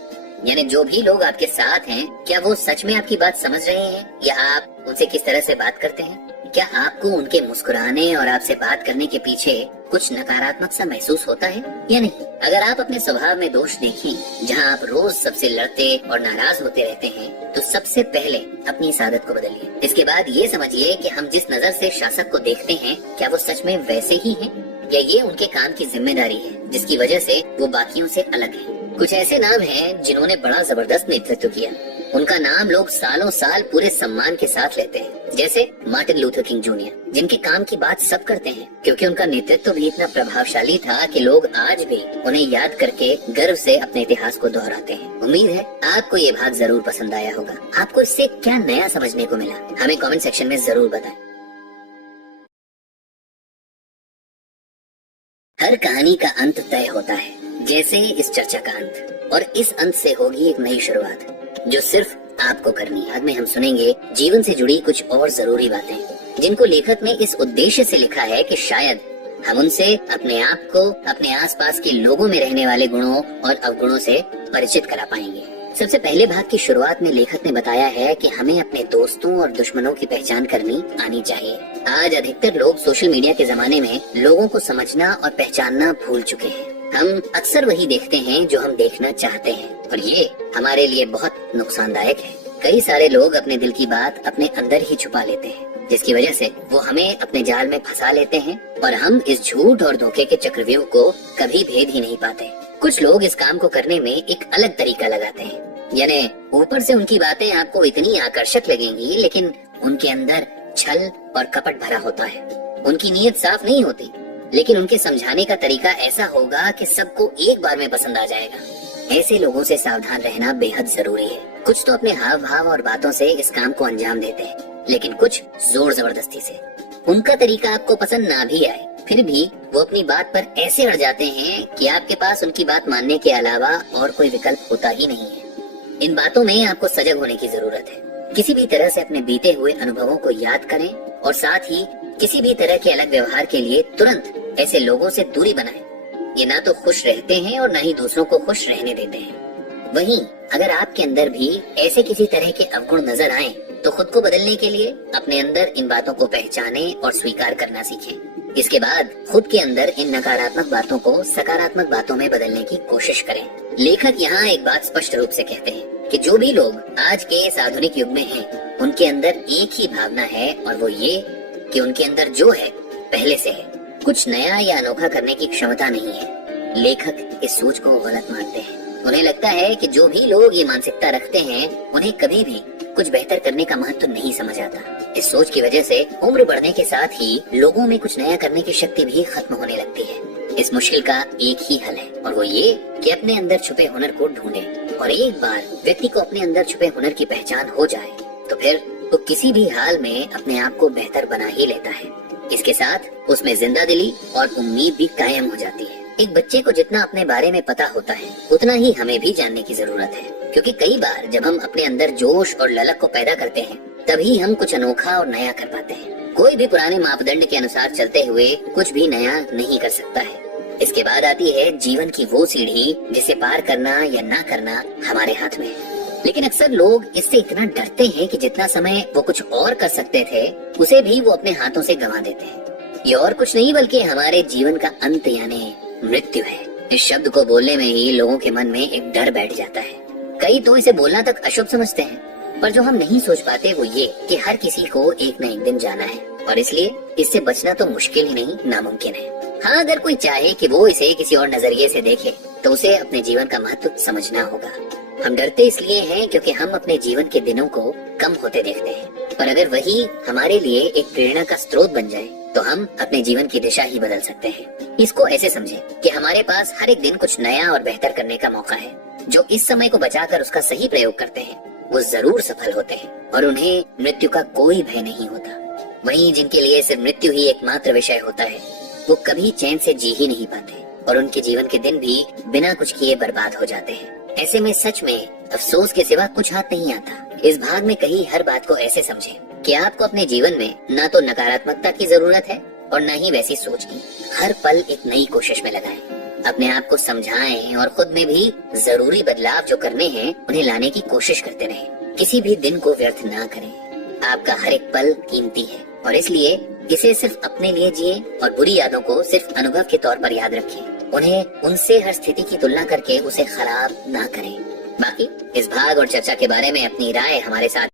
यानी जो भी लोग आपके साथ हैं, क्या वो सच में आपकी बात समझ रहे हैं या आप उनसे किस तरह से बात करते हैं? क्या आपको उनके मुस्कुराने और आपसे बात करने के पीछे कुछ नकारात्मक सा महसूस होता है या नहीं? अगर आप अपने स्वभाव में दोष देखें जहां आप रोज सबसे लड़ते और नाराज होते रहते हैं, तो सबसे पहले अपनी इस आदत को बदलिए। इसके बाद ये समझिए कि हम जिस नजर से शासक को देखते हैं क्या वो सच में वैसे ही हैं या ये उनके काम की जिम्मेदारी है जिसकी वजह से वो बाकियों से अलग है। कुछ ऐसे नाम हैं जिन्होंने बड़ा जबरदस्त नेतृत्व किया। उनका नाम लोग सालों साल पूरे सम्मान के साथ लेते हैं, जैसे मार्टिन लूथर किंग जूनियर, जिनके काम की बात सब करते हैं क्योंकि उनका नेतृत्व भी इतना प्रभावशाली था कि लोग आज भी उन्हें याद करके गर्व से अपने इतिहास को दोहराते हैं। उम्मीद है आपको ये भाग जरूर पसंद आया होगा। आपको इससे क्या नया समझने को मिला, हमें कमेंट सेक्शन में जरूर बताएं। हर कहानी का अंत तय होता है, जैसे इस चर्चा का अंत, और इस अंत से होगी एक नई शुरुआत जो सिर्फ आपको करनी है। आज में हम सुनेंगे जीवन से जुड़ी कुछ और जरूरी बातें जिनको लेखक ने इस उद्देश्य से लिखा है कि शायद हम उनसे अपने आप को अपने आसपास के लोगों में रहने वाले गुणों और अवगुणों से परिचित करा पाएंगे। सबसे पहले भाग की शुरुआत में लेखक ने बताया है कि हमें अपने दोस्तों और दुश्मनों की पहचान करनी आनी चाहिए। आज अधिकतर लोग सोशल मीडिया के जमाने में लोगों को समझना और पहचानना भूल चुके हैं। हम अक्सर वही देखते हैं जो हम देखना चाहते हैं, और ये हमारे लिए बहुत नुकसानदायक है। कई सारे लोग अपने दिल की बात अपने अंदर ही छुपा लेते हैं, जिसकी वजह से वो हमें अपने जाल में फंसा लेते हैं और हम इस झूठ और धोखे के चक्रव्यूह को कभी भेद ही नहीं पाते। कुछ लोग इस काम को करने में एक अलग तरीका लगाते हैं, यानी ऊपर से उनकी बातें आपको इतनी आकर्षक लगेंगी, लेकिन उनके अंदर छल और कपट भरा होता है। उनकी नीयत साफ नहीं होती, लेकिन उनके समझाने का तरीका ऐसा होगा कि सबको एक बार में पसंद आ जाएगा। ऐसे लोगों से सावधान रहना बेहद जरूरी है। कुछ तो अपने हाव भाव और बातों से इस काम को अंजाम देते हैं, लेकिन कुछ जोर जबरदस्ती से। उनका तरीका आपको पसंद ना भी आए, फिर भी वो अपनी बात पर ऐसे अड़ जाते हैं कि आपके पास उनकी बात मानने के अलावा और कोई विकल्प होता ही नहीं है। इन बातों में आपको सजग होने की जरूरत है। किसी भी तरह से अपने बीते हुए अनुभवों को याद करें और साथ ही किसी भी तरह के अलग व्यवहार के लिए तुरंत ऐसे लोगों से दूरी बनाएं। ये ना तो खुश रहते हैं और ना ही दूसरों को खुश रहने देते हैं। वहीं अगर आपके अंदर भी ऐसे किसी तरह के अवगुण नजर आए तो खुद को बदलने के लिए अपने अंदर इन बातों को पहचानें और स्वीकार करना सीखें। इसके बाद खुद के अंदर इन नकारात्मक बातों को सकारात्मक बातों में बदलने की कोशिश करें। लेखक यहाँ एक बात स्पष्ट रूप से कहते हैं कि जो भी लोग आज के इस आधुनिक युग में हैं, उनके अंदर एक ही भावना है, और वो ये कि उनके अंदर जो है पहले से है। कुछ नया या अनोखा करने की क्षमता नहीं है। लेखक इस सोच को गलत मानते हैं। उन्हें लगता है कि जो भी लोग ये मानसिकता रखते हैं, उन्हें कभी भी कुछ बेहतर करने का महत्व नहीं समझ आता। इस सोच की वजह से उम्र बढ़ने के साथ ही लोगों में कुछ नया करने की शक्ति भी खत्म होने लगती है। इस मुश्किल का एक ही हल है, और वो ये कि अपने अंदर छुपे हुनर को ढूंढें। और एक बार व्यक्ति को अपने अंदर छुपे हुनर की पहचान हो जाए तो फिर वो किसी भी हाल में अपने आप को बेहतर बना ही लेता है। इसके साथ उसमें जिंदा दिली और उम्मीद भी कायम हो जाती है। एक बच्चे को जितना अपने बारे में पता होता है, उतना ही हमें भी जानने की जरूरत है, क्योंकि कई बार जब हम अपने अंदर जोश और ललक को पैदा करते हैं, तभी हम कुछ अनोखा और नया कर पाते हैं। कोई भी पुराने मापदंड के अनुसार चलते हुए कुछ भी नया नहीं कर सकता है। इसके बाद आती है जीवन की वो सीढ़ी जिसे पार करना या ना करना हमारे हाथ में है। लेकिन अक्सर लोग इससे इतना डरते हैं कि जितना समय वो कुछ और कर सकते थे, उसे भी वो अपने हाथों से गंवा देते हैं। ये और कुछ नहीं बल्कि हमारे जीवन का अंत यानी मृत्यु है। इस शब्द को बोलने में ही लोगों के मन में एक डर बैठ जाता है। कई तो इसे बोलना तक अशुभ समझते हैं, पर जो हम नहीं सोच पाते वो ये कि हर किसी को एक न एक दिन जाना है, और इसलिए इससे बचना तो मुश्किल ही नहीं, नामुमकिन है। हाँ, अगर कोई चाहे कि वो इसे किसी और नजरिए से देखे तो उसे अपने जीवन का महत्व समझना होगा। हम डरते इसलिए हैं क्योंकि हम अपने जीवन के दिनों को कम होते देखते हैं, पर अगर वही हमारे लिए एक प्रेरणा का स्रोत बन जाए तो हम अपने जीवन की दिशा ही बदल सकते हैं। इसको ऐसे समझें कि हमारे पास हर एक दिन कुछ नया और बेहतर करने का मौका है। जो इस समय को बचाकर उसका सही प्रयोग करते हैं, वो जरूर सफल होते हैं और उन्हें मृत्यु का कोई भय नहीं होता। वहीं जिनके लिए सिर्फ मृत्यु ही एकमात्र विषय होता है, वो कभी चैन से जी ही नहीं पाते और उनके जीवन के दिन भी बिना कुछ किए बर्बाद हो जाते हैं। ऐसे में सच में अफसोस के सिवा कुछ हाथ नहीं आता। इस भाग में कही हर बात को ऐसे समझें कि आपको अपने जीवन में न तो नकारात्मकता की जरूरत है और न ही वैसी सोच की। हर पल एक नई कोशिश में लगाएं, अपने आप को समझाएं और खुद में भी जरूरी बदलाव जो करने हैं उन्हें लाने की कोशिश करते रहें। किसी भी दिन को व्यर्थ ना करें। आपका हर एक पल कीमती है और इसलिए इसे सिर्फ अपने लिए जिए और बुरी यादों को सिर्फ अनुभव के तौर पर याद रखें। उन्हें उनसे हर स्थिति की तुलना करके उसे खराब ना करें। बाकी इस भाग और चर्चा के बारे में अपनी राय हमारे साथ